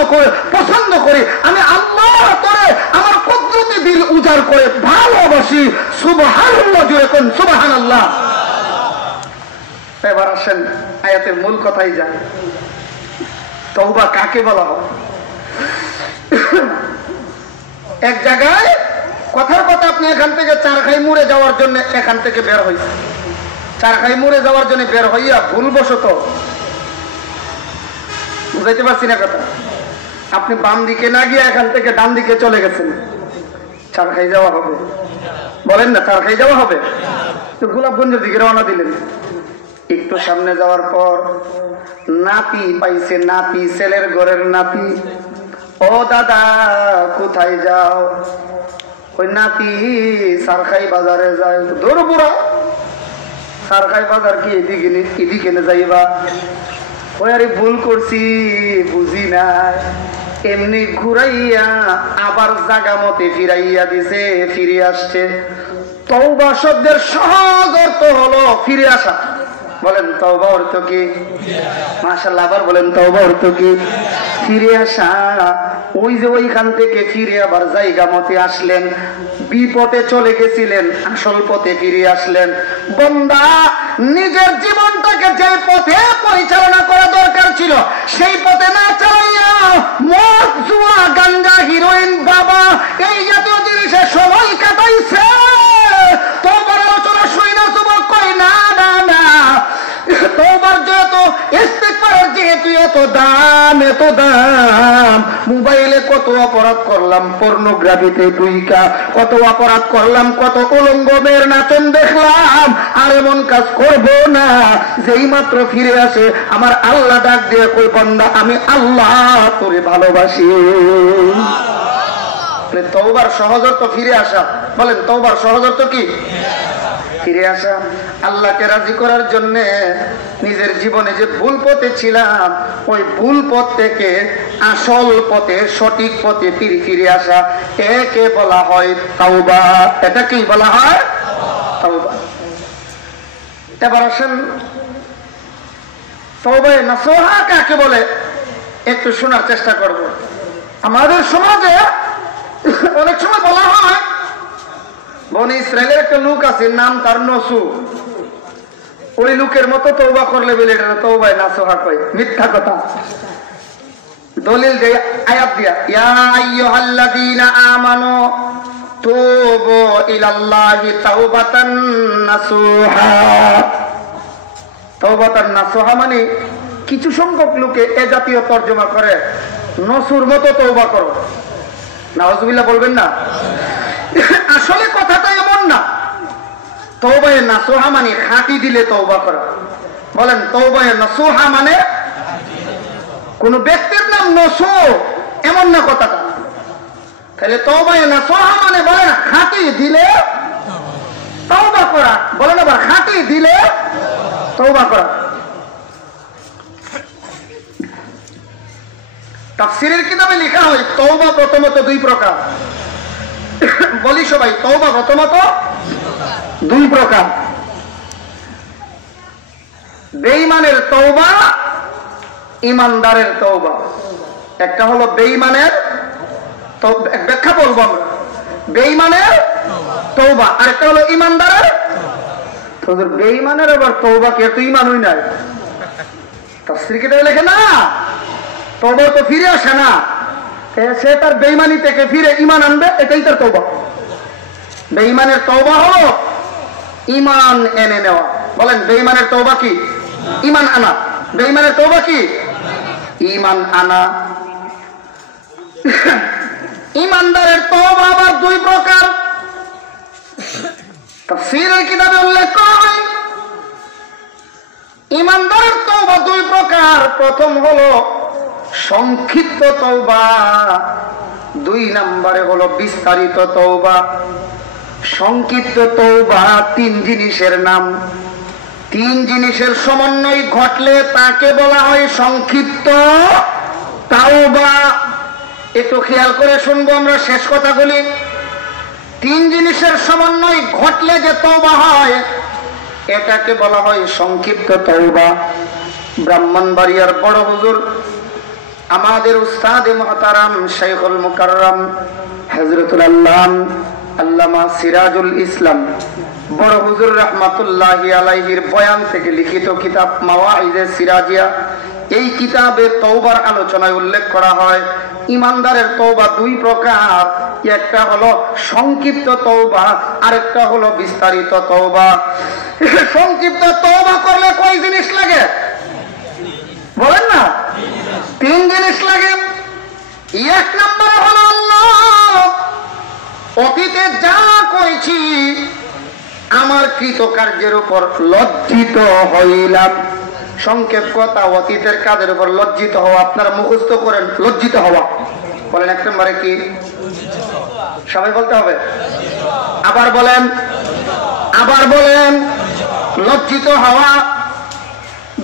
করি, আমি আল্লাহ তোরে আমার কুদরতি দিল উজাড় করে ভালোবাসি। সুবহানাল্লাহ জোরে কোন সুবহানাল্লাহ। এবার আসেন আয়াতের মূল কথাই যান। তওবা কাকে বলা হয়? এক জায়গায় কথার কথা আপনি এখান থেকে চারখাই মুড়ে যাওয়ার জন্য এখান থেকে বের হইছে, চারখাই মুড়ে যাওয়ার জন্য বের হইয়া ভুলবশত, বুঝাইতে পারছি না কথা, আপনি বাম দিকে না গিয়ে এখান থেকে ডান দিকে চলে গেছেন। চার খাই যাওয়া হবে? বলেন না, চার খাই যাওয়া হবে? তো গোলাপগঞ্জের দিকে রওনা দিলেন। একটু সামনে যাওয়ার পর নাতি পাইছে, নাতি, ছেলের ঘরের নাতি। ও দাদা কোথায় যাও? ওই নাতি সারখাই বাজারে যায়। ধরো বুড়া, সারখাই বাজার কি এদিকে যাইবা? ওই আরে ভুল করছি, বুঝি নাই, এমনি ঘুরাইয়া আবার জাগা মতে ফিরাইয়া দিছে, ফিরে আসছে। তওবা শব্দের সহজ অর্থ হলো ফিরে আসা। বলেন তওবা অর্থ কি? মাশাআল্লাহ, আবার বলেন তওবা অর্থ কি? ফিরে আসা। ওই যে ওইখান থেকে ফিরে আবার জায়গা মতে আসলেন, বিপথে চলে গেছিলেন, আসল পথে ফিরে আসলেন। বান্দা নিজের জীবনটাকে যে পথে পরিচালনা করা দরকার ছিল সেই পথে না চালাইয়া মদ, জুয়া, গাঞ্জা, হিরোইন, বাবা এই জাতীয় জিনিসে সময় কাটাইছে। তওবার আলোচনা শুই না যুবক, কই না না না, তওবার যেহেতু ইস্তিগফারের যেহেতু এত দাম, এত দাম, মোবাইলে কত অপরাধ করলাম, পর্নোগ্রাফিতে ঢুইকা কত অপরাধ করলাম, কত উলঙ্গ মেয়ের নাচন দেখলাম, আর এমন কাজ করব না। যেই মাত্র ফিরে আসে আমার আল্লাহ ডাক দিয়ে কই, বান্দা আমি আল্লাহ তোরে ভালোবাসি। তওবার সহজ অর্থ ফিরে আসা। বলেন তওবার সহজ অর্থ কি? ফিরে আসা। আল্লাহকে রাজি করার জন্য নিজের জীবনে যে ভুল পথে ছিলাম ওই ভুল পথ থেকে আসল পথে, সঠিক পথে ফিরে আসা, একে বলা হয় তাওবা। এটা কি বলা হয়? তাওবা। এবার আসেন তাওবা নাসুহা কাকে বলে একটু শোনার চেষ্টা করব। আমাদের সমাজে অনেক সময় বলা হয়, বনি ইসরায়েলের একটা লোক আছে, নাম তার নসু, ওই লোকের মতো তওবা করলে বলে এটা তওবায়ে নাসুহা কয়। মিথ্যা কথা। দলিল দেয় আয়াত দিয়া, ইয়া আইয়ুহাল্লাযীনা আমানু তুবু ইলাল্লাহি তাওবাতান নাসুহা। তাওবাতান নাসুহা মানে কিছু সংখ্যক লোকে এ জাতীয় তর্জমা করে, নসুর মতো তওবা করো। নাউজুবিল্লাহ বলবেন না? আসলে কথাটা এমন না। তওবায়ে নাসুহা মানে খাঁটি দিলে তওবা করা। বলেন তওবায়ে নাসুহা মানে কোন ব্যক্তির নাম নসু এমন না কথাটা। তাহলে তওবায়ে নাসুহা মানে বলেন খাঁটি দিলে তওবা করা। বলেন আবার খাঁটি দিলে তওবা করা। তাফসীরের কিতাবে লেখা হয় তওবা প্রথমত দুই প্রকার। বলি সবাই, তওবা প্রথমত দুই প্রকার। বেঈমানের তওবা, ঈমানদারের তওবা। একটা হলো বেঈমানের, ব্যাখ্যা বলবো আমরা, বেঈমানের তওবা, আর একটা হলো ঈমানদারের। তোদের বেঈমানের আবার তওবা কে? তো ঈমানই নাই। তাফসীর কিতাবে লেখে না তওবা তো ফিরে আসে না, সে তার বেঈমানি থেকে ফিরে ঈমান আনবে, এটাই তার তওবা। বেঈমানের তওবা হলো ঈমান এনে নেওয়া। বলেন বেঈমানের তওবা কি? ঈমান আনা। বেঈমানের তওবা কি? ঈমান আনা। ঈমানদারের তওবা আবার দুই প্রকার। তাফসীরের কিতাবে উল্লেখ করা হয় ঈমানদারের তওবা দুই প্রকার। প্রথম হলো সংক্ষিপ্ত তওবা, দুই নম্বরে হলো বিস্তারিত তওবা। সংক্ষিপ্ত তওবা তিন জিনিসের নাম। তিন জিনিসের সমন্বয় ঘটলে তাকে বলা হয় সংক্ষিপ্ত তাওবা। একটু খেয়াল করে শুনবো আমরা শেষ কথাগুলি। তিন জিনিসের সমন্বয় ঘটলে যে তওবা হয় এটাকে বলা হয় সংক্ষিপ্ত তওবা। ব্রাহ্মণবাড়িয়ার বড় হুজুর আমাদের উস্তাদ মুহতারাম শাইখুল মুকাররম হযরতুল আল্লামা সিরাজুল ইসলাম বড় হুজুর রাহমাতুল্লাহি আলাইহির বয়ান থেকে লিখিত কিতাব মাওয়াইজে সিরাজিয়া, এই কিতাবে তওবার আলোচনায় উল্লেখ করা হয় ঈমানদারের তওবা দুই প্রকার। একটা হলো সংক্ষিপ্ত তওবা, আরেকটা হলো বিস্তারিত তওবা। সংক্ষিপ্ত তওবা করলে কয় জিনিস লাগে বলেন না? তিন জিনিস লাগে। এক নম্বরে হলো আল্লাহ, অতীতে যা করেছি আমার কৃতকার্যের উপর লজ্জিত হইলাম। সংক্ষেপ কথা, অতীতের কাজের উপর লজ্জিত হওয়া। আপনারা মুখস্থ করেন, লজ্জিত হওয়া। বলেন এক নম্বরে কি? সবাই বলতে হবে। আবার বলেন, আবার বলেন, লজ্জিত হওয়া।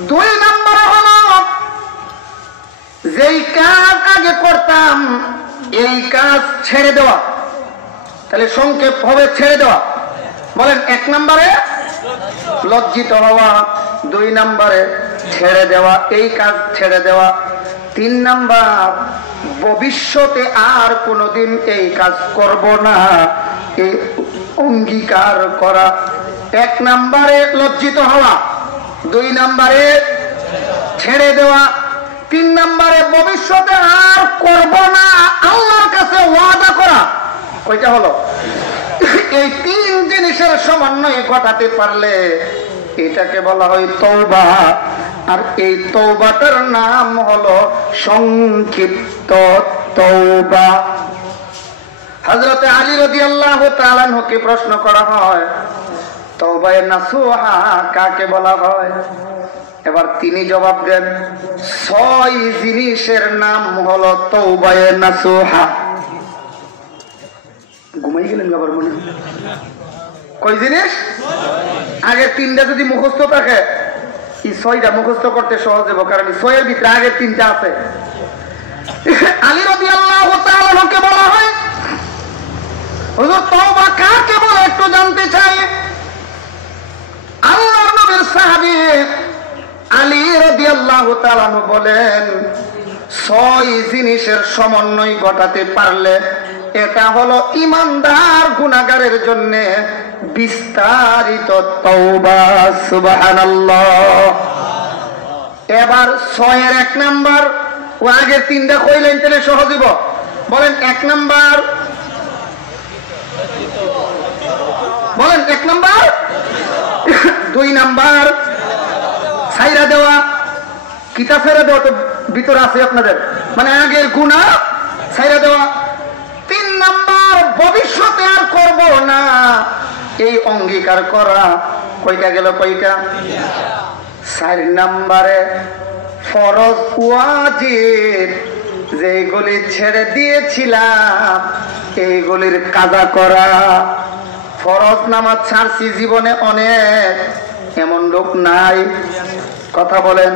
2 নম্বরে হলো যেই কাজ আগে করতাম এই কাজ ছেড়ে দেওয়া। তাহলে সংক্ষেপ হবে ছেড়ে দেওয়া। বলেন 1 নম্বরে লজ্জিত হওয়া, 2 নম্বরে ছেড়ে দেওয়া, এই কাজ ছেড়ে দেওয়া। 3 নাম্বার ভবিষ্যতে আর কোনোদিন এই কাজ করব না, এই অঙ্গীকার করা। 1 নম্বরে লজ্জিত হওয়া, 2 নম্বরে ছেড়ে দেওয়া, 3 নম্বরে ভবিষ্যতে আর করব না আল্লাহর কাছে ওয়াদা করা। কয়টা হলো? এই 3 জিনিসের সমন্বয় ঘটাতে পারলে এটাকে বলা হয় তওবা। আর এই তওবাটার নাম হলো সংক্ষিপ্ত তওবা। হযরত আলী রাদিয়াল্লাহু তাআলা আনহুকে প্রশ্ন করা হয় তওবায়ে নাসুহা কাকে বলা হয়? এবার তিনি জবাব দেন 6 জিনিসের নাম হলো তওবায়ে নাসুহা। ঘুমাই গেলেন আবার মনে? কয় জিনিস? আগে 3টা যদি মুখস্থ থাকে এই 6টা মুখস্থ করতে সহজ হবে, কারণ 6 এর ভিতরে আগে 3টা আছে। আলী রাদিয়াল্লাহু তাআলা আনহুকে বলা হয় হুজুর তওবা কাকে বলে একটু জানতে চাই। আল্লাহর নবীর সাহাবী আলী রাদিয়াল্লাহু তাআলা আনহু বলেন 6 জিনিসের সমন্বয় ঘটাতে পারলে এটা হলো ইমানদার গুনাহগারের জন্য বিস্তারিত তওবা। সুবহানাল্লাহ। এবার 6 এর 1 নাম্বার, ও আগে 3টা কইলেন তাহলে সহজ হইব। বলেন 1 নাম্বার, বলেন 1 নাম্বার। 2 নাম্বার ছাইরা দেওয়া, কিতাব ছেড়ে দেওয়া তো ভিতরে আছে আপনাদের, মানে আগের গুনাহ ছাইরা দেওয়া। 3 নাম্বার ভবিষ্যতে আর করব না এই অঙ্গীকার করা। কয়টা গেল? কয়টা? 4 নাম্বারে ফরজ ওয়াজিব যেগুলি ছেড়ে দিয়েছিলাম এইগুলির কাজা করা। ফরজ নামাজ ছাড়ছি জীবনে অনেক, এমন লোক নাই? কথা বলেন।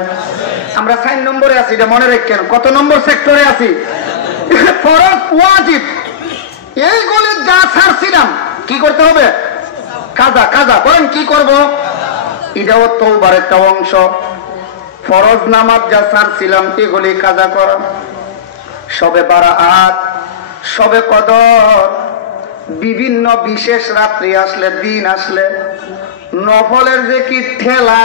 আমরা 4 নম্বরে আছি, এটা মনে রাখেন। কত নম্বর সেক্টরে আছি? ফরজ ওয়াজিব এইগুলি যা ছাড়ছিলাম কি করতে হবে? কাজা। কাজা বলেন কি করব? এটাও তওবার একটা অংশ। ফরজ নামাজ যা ছাড়ছিলাম এগুলি কাজা করা। শবে বারাত, শবে কদর, বিভিন্ন বিশেষ রাত্রি আসলে, দিন আসলে নফলের যে কি ঠেলা।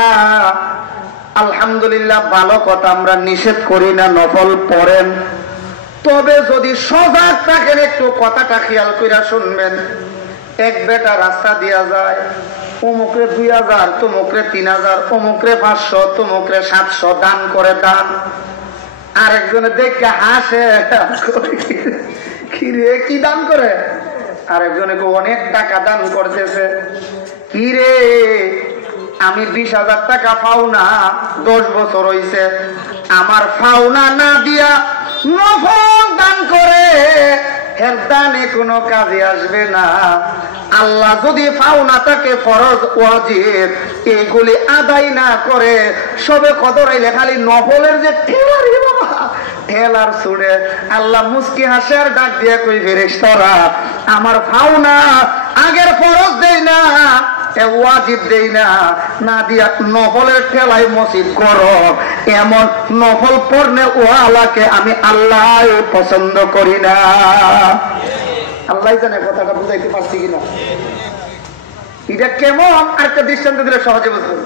আলহামদুলিল্লাহ, ভালো কথা, আমরা নিষেধ করি না নফল পড়েন, তবে যদি সজাগ থাকেন একটু কথাটা খেয়াল করে শুনবেন। এক বেটা রাস্তা দিয়া যায়, অমুকরে 2000, তমুকরে 3000, অমুকরে 500, তমুকরে 700 দান করে দান। আরেকজনে দেখে হাসে, কি রে কি দান করে? আরেকজনে অনেক টাকা দান করতেছে। কি রে, আমি 20,000 টাকা পাওনা 10 বছর হইছে, আমার পাওনা না দিয়া নফল দান করে, এর দানে কোনো কাজে আসবে না। আল্লাহ যদি পাওনা তাকে ফরজ ওয়াজিব এগুলি আদায় না করে সবে কদর আইলে খালি নফলের যে ঠেলারি বাবা, ঠেলার ছুড়ে আল্লাহ মুস্কি হাসে আর ডাক দিয়ে কই ফেরেশতারা আমার পাওনা আগের ফরজ দেই না, ওয়াজিব দেই না, না দিয়া নফলের ঠেলায় মসজিদ গরম, এমন নফল পড়নে ওয়ালাকে আমি আল্লাহ পছন্দ করি না। আল্লাহ জানে কথাটা বুঝাইতে পারছি কিনা। এটা কেমন আরেকটা দৃষ্টান্ত দিলে সহজে বুঝবেন।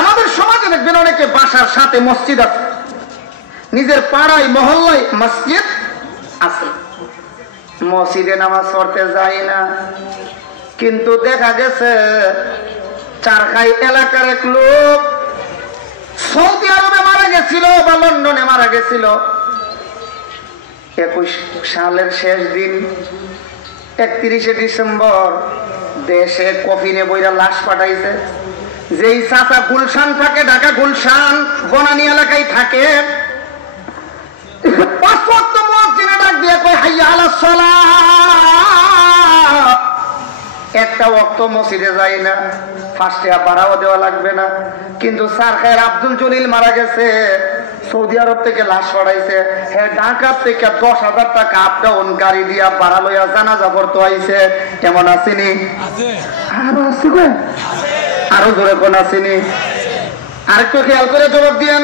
আমাদের সমাজে দেখবেন অনেকে বাসার সাথে মসজিদ আছে, নিজের পাড়ায় মহল্লায় মসজিদ আছে, মসজিদে নামাজ পড়তে যায় না। কিন্তু দেখা গেছে চারখাই এলাকার এক লোক সৌদি আরবে মারা গেছিল বা লন্ডনে মারা গেছিল, 21 সালের শেষ দিন 31শে ডিসেম্বর দেশে কফিনে বইরা লাশ পাঠাইছে। যেই চাচা গুলশান থাকে, ঢাকা গুলশান বনানী এলাকায় থাকে, 5 ওয়াক্ত মুয়াজ্জিনে ডাক দিয়ে কয় হাইয়া আলাস সালাহ। একটা ওয়াক্ত মসজিদে যায় না, ফার্স্টে ভাড়াও দেওয়া লাগবে না। কিন্তু স্যার খায়ের আব্দুল জলিল মারা গেছে, সৌদি আরব থেকে লাশ পড়াইছে, হ্যাঁ ঢাকা থেকে 10,000 টাকা আপ ডাউন গাড়ি দিয়া ভাড়া লইয়া জানাজা করতে আইছে। কেমন আসেনি? আরো আছে, আরো জোরে কোন আসেনি? আরেকটু খেয়াল করে জবাব দিয়েন।